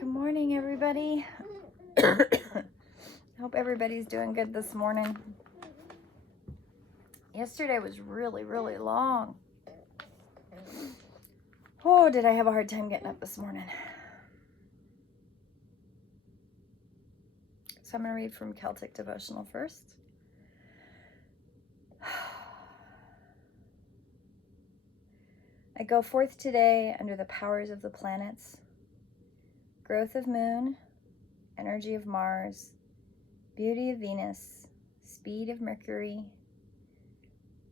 Good morning, everybody. Hope everybody's doing good this morning. Yesterday was really, really long. Oh, did I have a hard time getting up this morning. So I'm going to read from Celtic Devotional first. I go forth today under the powers of the planets, growth of moon, energy of Mars, beauty of Venus, speed of Mercury,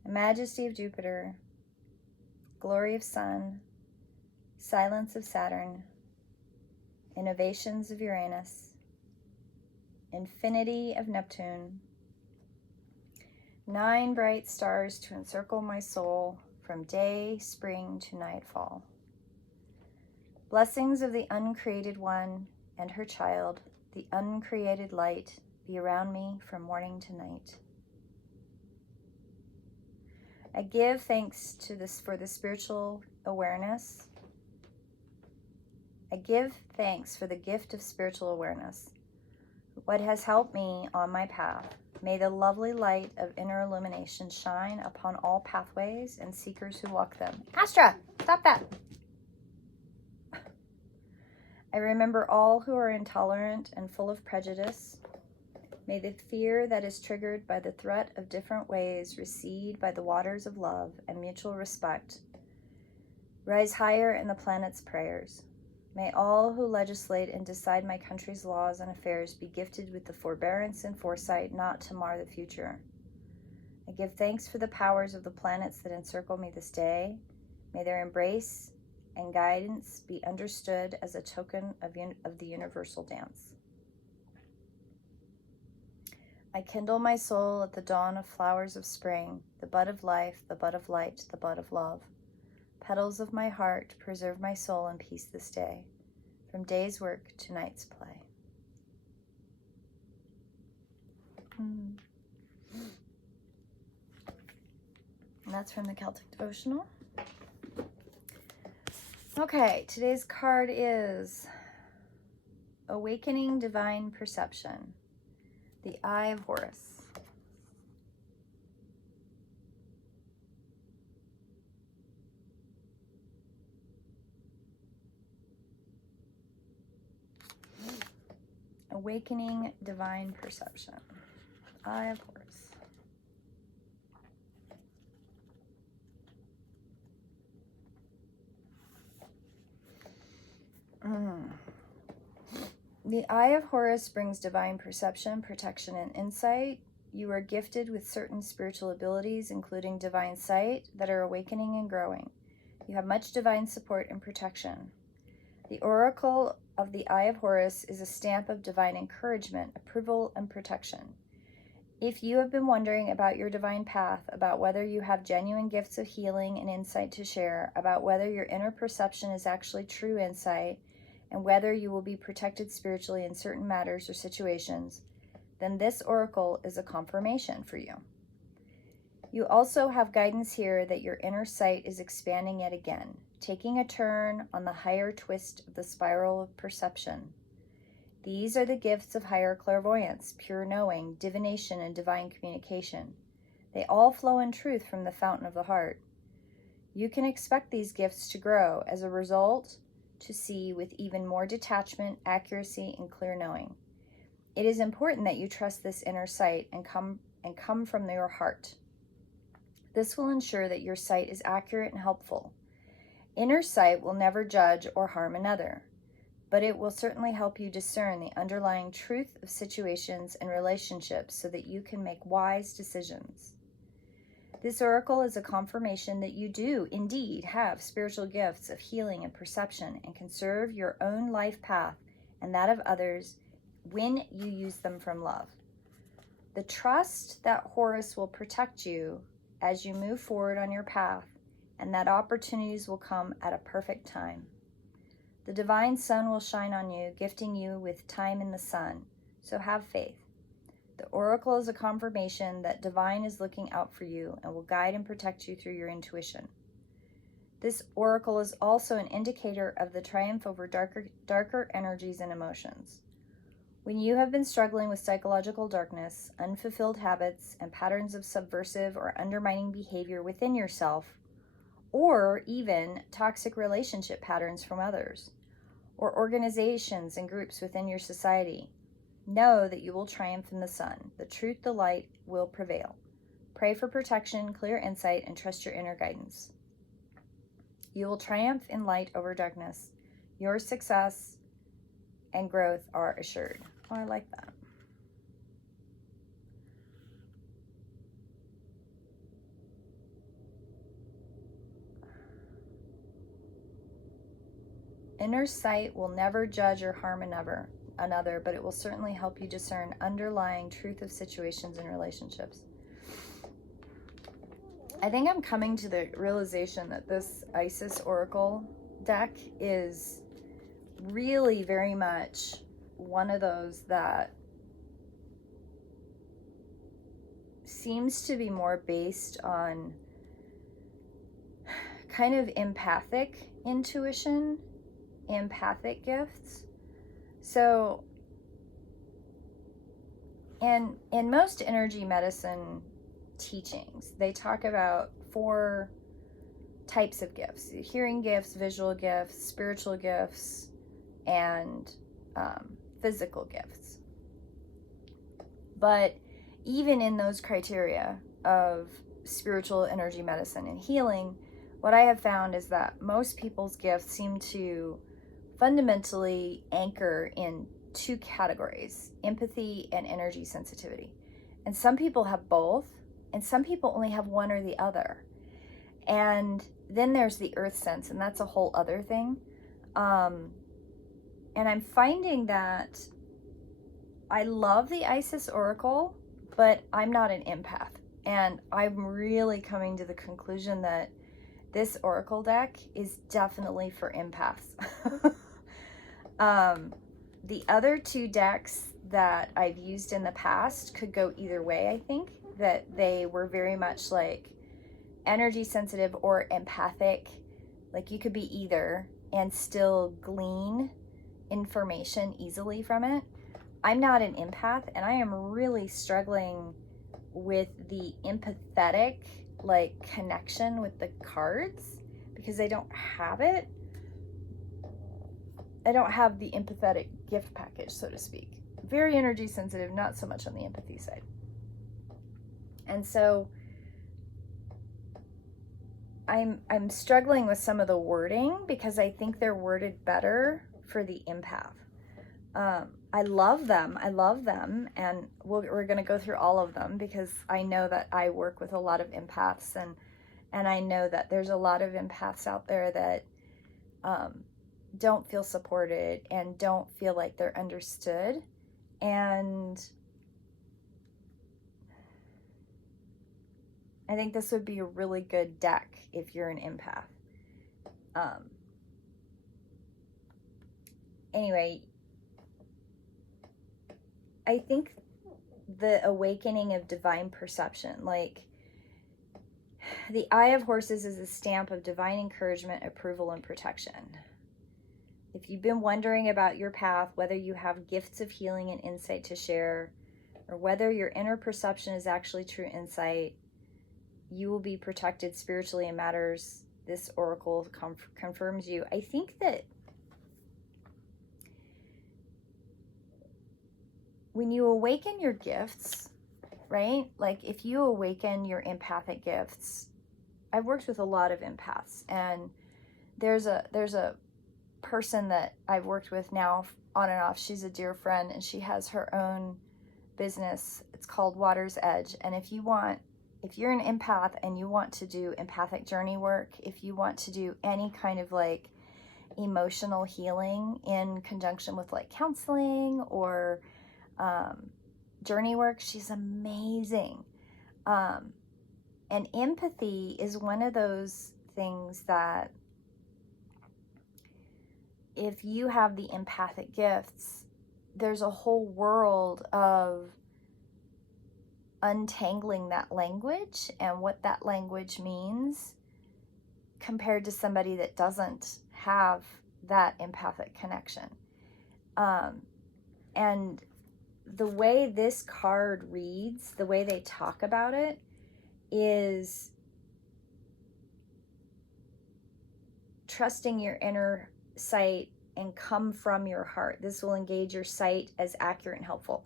the majesty of Jupiter, glory of Sun, silence of Saturn, innovations of Uranus, infinity of Neptune, 9 bright stars to encircle my soul from day, spring to nightfall. Blessings of the uncreated one and her child, the uncreated light, be around me from morning to night. I give thanks for the spiritual awareness. I give thanks for the gift of spiritual awareness, what has helped me on my path. May the lovely light of inner illumination shine upon all pathways and seekers who walk them. Astra, stop that. I remember all who are intolerant and full of prejudice. May the fear that is triggered by the threat of different ways recede by the waters of love and mutual respect. Rise higher in the planet's prayers. May all who legislate and decide my country's laws and affairs be gifted with the forbearance and foresight not to mar the future. I give thanks for the powers of the planets that encircle me this day. May their embrace and guidance be understood as a token of the universal dance. I kindle my soul at the dawn of flowers of spring, the bud of life, the bud of light, the bud of love. Petals of my heart, preserve my soul in peace this day, from day's work to night's play. And that's from the Celtic Devotional. Okay, today's card is Awakening Divine Perception, the Eye of Horus. Awakening Divine Perception, Eye of Horus. The Eye of Horus brings divine perception, protection, and insight. You are gifted with certain spiritual abilities, including divine sight, that are awakening and growing. You have much divine support and protection. The oracle of the Eye of Horus is a stamp of divine encouragement, approval, and protection. If you have been wondering about your divine path, about whether you have genuine gifts of healing and insight to share, about whether your inner perception is actually true insight, and whether you will be protected spiritually in certain matters or situations, then this oracle is a confirmation for you. You also have guidance here that your inner sight is expanding yet again, taking a turn on the higher twist of the spiral of perception. These are the gifts of higher clairvoyance, pure knowing, divination, and divine communication. They all flow in truth from the fountain of the heart. You can expect these gifts to grow as a result to see with even more detachment, accuracy, and clear knowing. It is important that you trust this inner sight and come from your heart. This will ensure that your sight is accurate and helpful. Inner sight will never judge or harm another, but it will certainly help you discern the underlying truth of situations and relationships so that you can make wise decisions. This oracle is a confirmation that you do indeed have spiritual gifts of healing and perception and can serve your own life path and that of others when you use them from love. The trust that Horus will protect you as you move forward on your path and that opportunities will come at a perfect time. The divine sun will shine on you, gifting you with time in the sun, so have faith. The oracle is a confirmation that divine is looking out for you and will guide and protect you through your intuition. This oracle is also an indicator of the triumph over darker energies and emotions. When you have been struggling with psychological darkness, unfulfilled habits, and patterns of subversive or undermining behavior within yourself, or even toxic relationship patterns from others, or organizations and groups within your society, know that you will triumph in the sun. The truth, the light, will prevail. Pray for protection, clear insight, and trust your inner guidance. You will triumph in light over darkness. Your success and growth are assured. Oh, I like that. Inner sight will never judge or harm another, but it will certainly help you discern underlying truth of situations and relationships. I think I'm coming to the realization that this Isis Oracle deck is really very much one of those that seems to be more based on kind of empathic intuition, empathic gifts. So, in most energy medicine teachings, they talk about 4 types of gifts: hearing gifts, visual gifts, spiritual gifts, and physical gifts. But even in those criteria of spiritual energy medicine and healing, what I have found is that most people's gifts seem to fundamentally anchor in 2 categories: empathy and energy sensitivity. And some people have both, and some people only have one or the other. And then there's the earth sense, and that's a whole other thing. And I'm finding that I love the Isis Oracle, but I'm not an empath. And I'm really coming to the conclusion that this Oracle deck is definitely for empaths. The other 2 decks that I've used in the past could go either way. I think that they were very much like energy sensitive or empathic. Like you could be either and still glean information easily from it. I'm not an empath, and I am really struggling with the empathetic like connection with the cards because I don't have it. I don't have the empathetic gift package, so to speak. Very energy sensitive, not so much on the empathy side. And so I'm struggling with some of the wording because I think they're worded better for the empath. I love them, and we're going to go through all of them because I know that I work with a lot of empaths, and I know that there's a lot of empaths out there that don't feel supported and don't feel like they're understood. And I think this would be a really good deck if you're an empath. Anyway, I think the awakening of divine perception, like the Eye of Horses is a stamp of divine encouragement, approval, and protection. If you've been wondering about your path, whether you have gifts of healing and insight to share, or whether your inner perception is actually true insight, you will be protected spiritually in matters this oracle confirms you. I think that when you awaken your gifts, right? Like if you awaken your empathic gifts, I've worked with a lot of empaths, and there's a person that I've worked with now on and off. She's a dear friend, and she has her own business. It's called Water's Edge. And if you're an empath and you want to do empathic journey work, if you want to do any kind of like emotional healing in conjunction with like counseling or journey work, she's amazing. And empathy is one of those things that if you have the empathic gifts, there's a whole world of untangling that language and what that language means compared to somebody that doesn't have that empathic connection. And the way this card reads, the way they talk about it, is trusting your inner sight and come from your heart. This will engage your sight as accurate and helpful.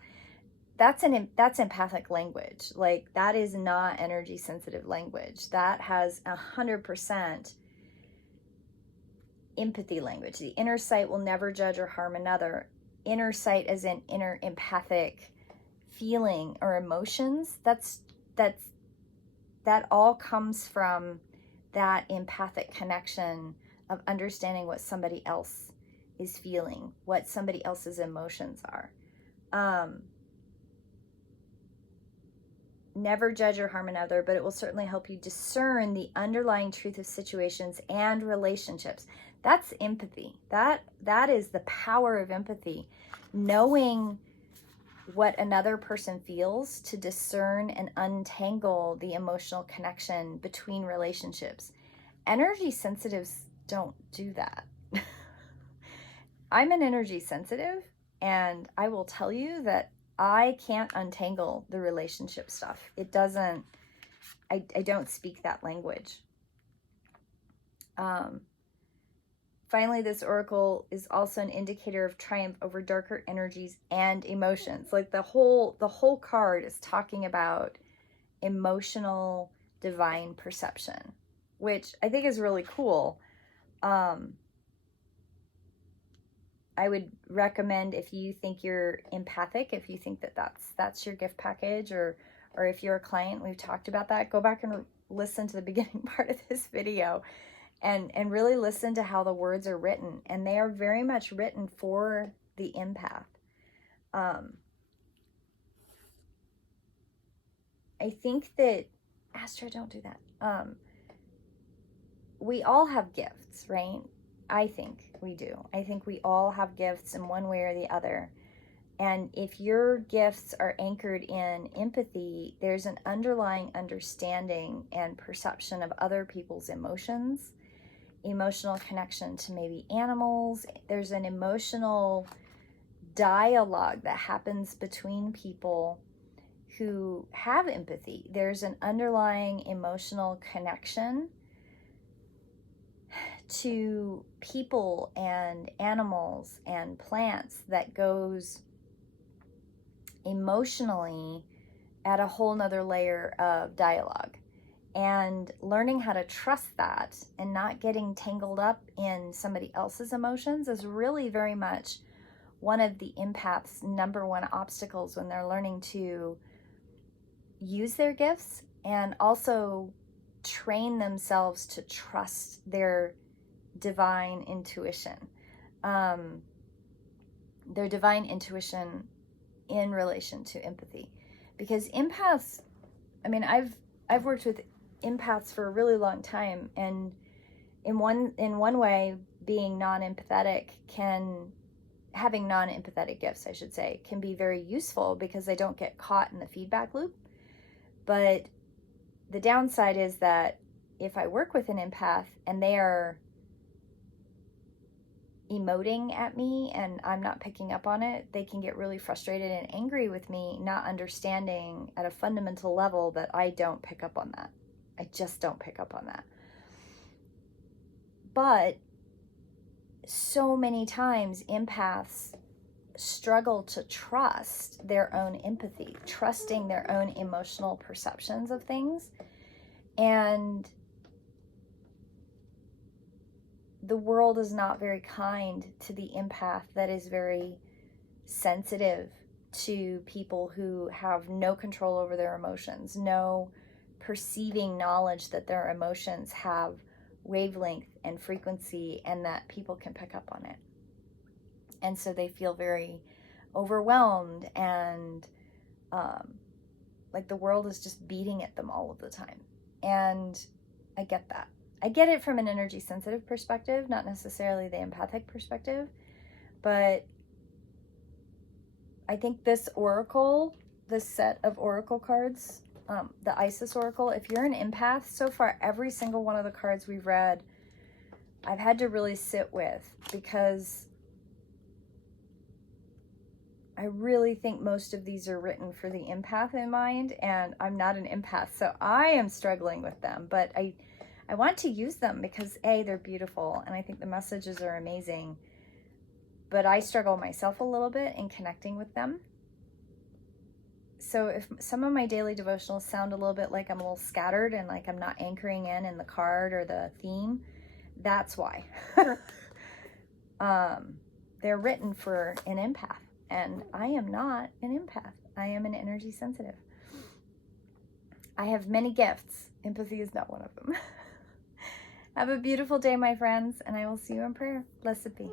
That's empathic language. Like, that is not energy sensitive language. That has 100% empathy language. The inner sight will never judge or harm another. Inner sight as in inner empathic feeling or emotions. That all comes from that empathic connection of understanding what somebody else is feeling, what somebody else's emotions are. Never judge or harm another, but it will certainly help you discern the underlying truth of situations and relationships. That's empathy. That is the power of empathy. Knowing what another person feels to discern and untangle the emotional connection between relationships. Energy sensitives don't do that. I'm an energy sensitive, and I will tell you that I can't untangle the relationship stuff. It doesn't, I don't speak that language. Finally, this oracle is also an indicator of triumph over darker energies and emotions. Like, the whole card is talking about emotional divine perception, which I think is really cool. I would recommend, if you think you're empathic, if you think that that's your gift package, or if you're a client, we've talked about that, go back and listen to the beginning part of this video and really listen to how the words are written. And they are very much written for the empath. I think that, Astra, don't do that. We all have gifts, right? I think we do. I think we all have gifts in one way or the other. And if your gifts are anchored in empathy, there's an underlying understanding and perception of other people's emotions, emotional connection to maybe animals. There's an emotional dialogue that happens between people who have empathy. There's an underlying emotional connection to people and animals and plants that goes emotionally at a whole nother layer of dialogue. And learning how to trust that and not getting tangled up in somebody else's emotions is really very much one of the empath's number one obstacles when they're learning to use their gifts, and also train themselves to trust their divine intuition. Their divine intuition in relation to empathy. Because empaths, I mean, I've worked with empaths for a really long time, and in one way, being non-empathetic having non-empathetic gifts, I should say, can be very useful because they don't get caught in the feedback loop. But the downside is that if I work with an empath and they are emoting at me and I'm not picking up on it, they can get really frustrated and angry with me, not understanding at a fundamental level that I don't pick up on that. I just don't pick up on that. But so many times empaths struggle to trust their own empathy, trusting their own emotional perceptions of things. And the world is not very kind to the empath that is very sensitive to people who have no control over their emotions, no perceiving knowledge that their emotions have wavelength and frequency and that people can pick up on it. And so they feel very overwhelmed and like the world is just beating at them all of the time. And I get that. I get it from an energy sensitive perspective, not necessarily the empathic perspective. But I think this oracle, this set of oracle cards the Isis Oracle. If you're an empath, so far every single one of the cards we've read, I've had to really sit with, because I really think most of these are written for the empath in mind, and I'm not an empath, so I am struggling with them, but I want to use them because A, they're beautiful, and I think the messages are amazing, but I struggle myself a little bit in connecting with them. So if some of my daily devotionals sound a little bit like I'm a little scattered and like I'm not anchoring in the card or the theme, that's why. They're written for an empath, and I am not an empath. I am an energy sensitive. I have many gifts. Empathy is not one of them. Have a beautiful day, my friends, and I will see you in prayer. Blessed be.